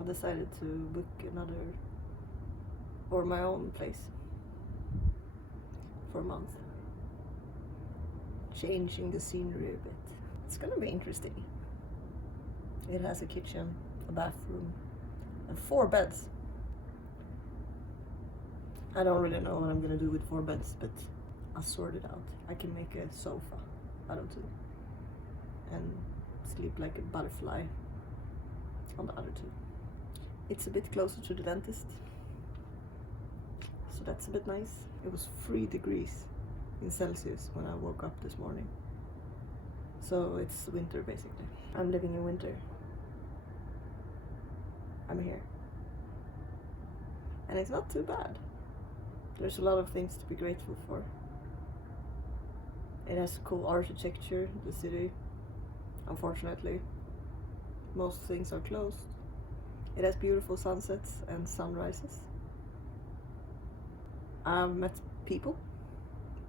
I decided to book another, or my own place for a month. Changing the scenery a bit. It's gonna be interesting. It has a kitchen, a bathroom, and 4 beds. I don't really know what I'm gonna do with 4 beds, but I'll sort it out. I can make a sofa out of 2 and sleep like a butterfly on the other 2. It's a bit closer to the dentist, so that's a bit nice. It was 3 degrees in Celsius when I woke up this morning, so it's winter basically. I'm living in winter. I'm here, and it's not too bad. There's a lot of things to be grateful for. It has cool architecture, the city. Unfortunately, most things are closed. It has beautiful sunsets and sunrises. I've met people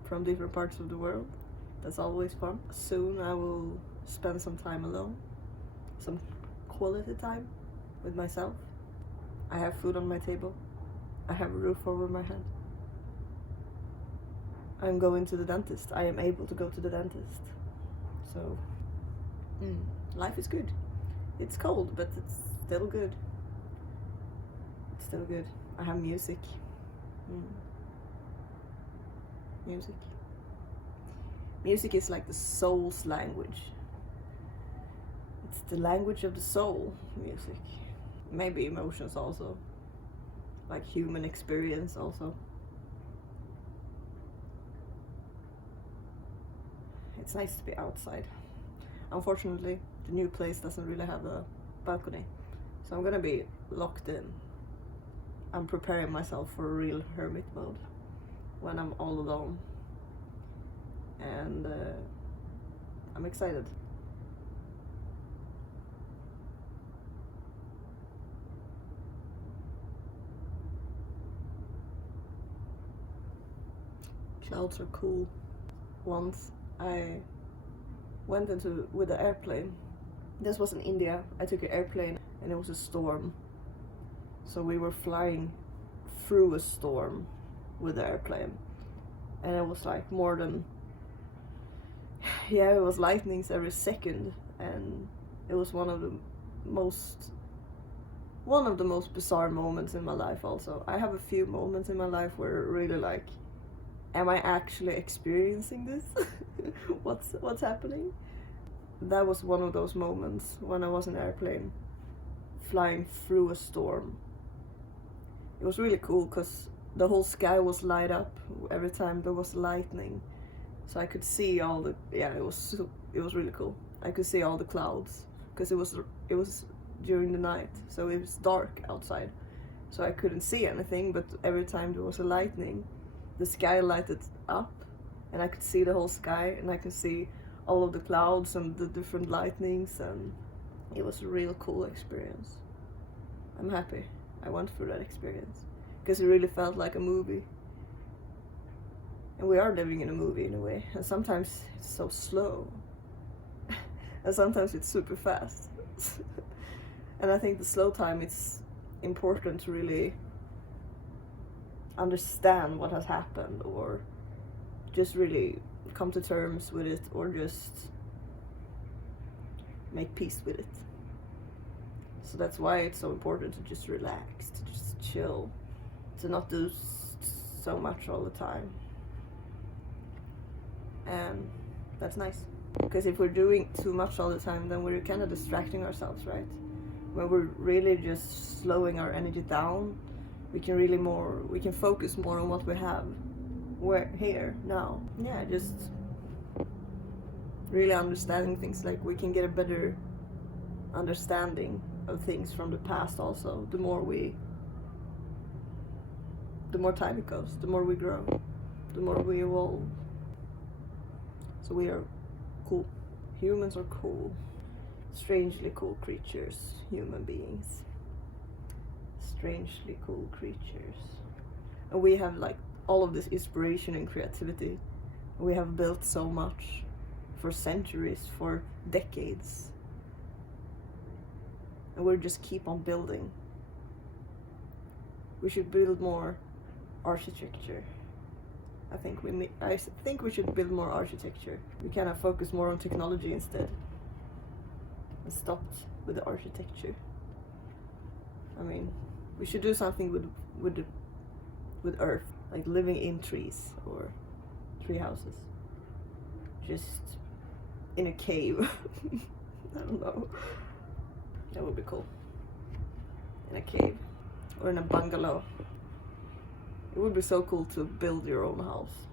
from different parts of the world. That's always fun. Soon I will spend some time alone, some quality time with myself. I have food on my table. I have a roof over my head. I'm going to the dentist. I am able to go to the dentist. So, life is good. It's cold, but it's still good. It's still good. I have music. Music. Music is like the soul's language. It's the language of the soul, music. Maybe emotions also. Like human experience also. It's nice to be outside. Unfortunately, the new place doesn't really have a balcony, so I'm gonna be locked in. I'm preparing myself for a real hermit mode when I'm all alone, and I'm excited. Clouds are cool. Once I went with the airplane. This was in India. I took an airplane and it was a storm. So we were flying through a storm with the airplane. And it was like more than, it was lightnings every second. And it was one of the most bizarre moments in my life also. I have a few moments in my life where really like, am I actually experiencing this? What's happening? That was one of those moments when I was in an airplane flying through a storm. It was really cool because the whole sky was light up every time there was lightning, so I could see all the it was really cool. I could see all the clouds because it was during the night, so it was dark outside, so I couldn't see anything, but every time there was a lightning, the sky lighted up and I could see the whole sky, and I could see all of the clouds and the different lightnings, and it was a real cool experience. I'm happy I went through that experience because it really felt like a movie. And we are living in a movie in a way, and sometimes it's so slow and sometimes it's super fast. And I think the slow time, it's important to really understand what has happened, or just really come to terms with it, or just make peace with it. So that's why it's so important to just relax, to just chill, to not do so much all the time. And that's nice, because if we're doing too much all the time, then we're kind of distracting ourselves, right? When we're really just slowing our energy down, we can focus more on what we have. We're here now. Yeah, just really understanding things. Like, we can get a better understanding of things from the past also. The more time it goes, the more we grow, the more we evolve. So we are cool. Humans are cool. Strangely cool creatures, human beings. Strangely cool creatures. And we have like all of this inspiration and creativity. We have built so much for centuries, for decades. and we just keep on building. We should build more architecture. I think we should build more architecture. We kind of focus more on technology instead, and stopped with the architecture. I mean, we should do something with earth, like living in trees or tree houses, just in a cave. I don't know. That would be cool. In a cave or in a bungalow. It would be so cool to build your own house.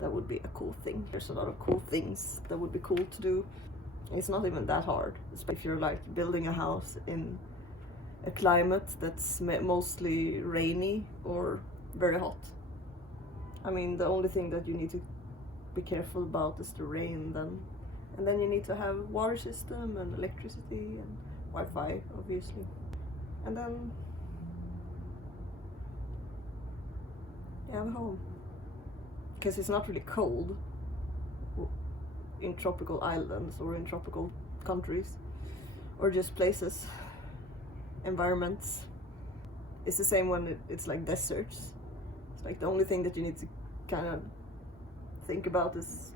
That would be a cool thing. There's a lot of cool things that would be cool to do. It's not even that hard, especially if you're like building a house in a climate that's mostly rainy or very hot. I mean, the only thing that you need to be careful about is the rain then. And then you need to have water system and electricity and Wi-Fi, obviously. And then you have a home. Because it's not really cold in tropical islands or in tropical countries or just places, environments. It's the same when it's like deserts. It's like the only thing that you need to kind of think about is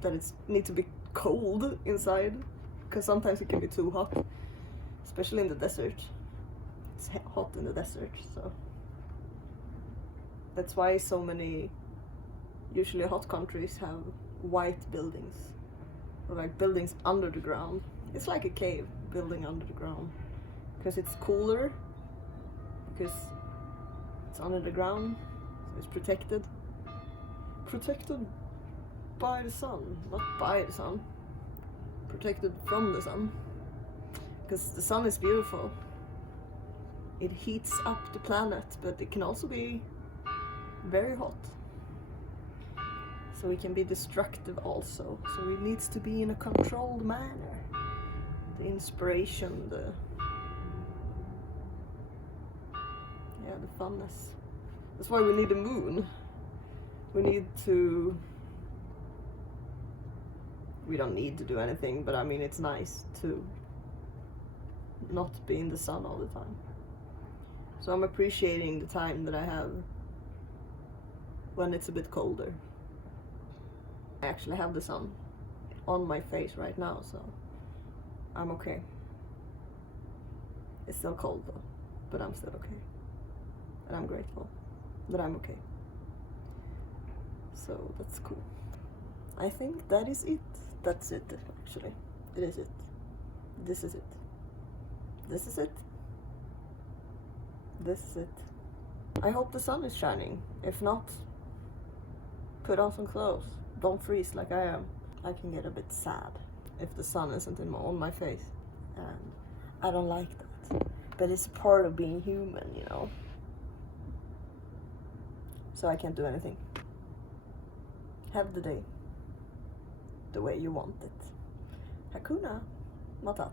that it needs to be cold inside, because sometimes it can be too hot, especially in the desert. It's hot in the desert, so that's why so many usually hot countries have white buildings, or like buildings under the ground. It's like a cave building under the ground, because it's cooler, because it's under the ground, so it's protected by the sun, not by the sun, protected from the sun, because the sun is beautiful. It heats up the planet, but it can also be very hot, so it can be destructive also. So it needs to be in a controlled manner. The inspiration, the funness. That's why we need a moon. We don't need to do anything, but I mean, it's nice to not be in the sun all the time. So I'm appreciating the time that I have when it's a bit colder. I actually have the sun on my face right now, so I'm okay. It's still cold though, but I'm still okay. And I'm grateful that I'm okay. So that's cool. I think that is it. That's it, actually. It is it. This is it. This is it. This is it. I hope the sun is shining. If not, put on some clothes. Don't freeze like I am. I can get a bit sad if the sun isn't on my face. And I don't like that. But it's a part of being human, you know. So I can't do anything. Have the day the way you want it. Hakuna Matata.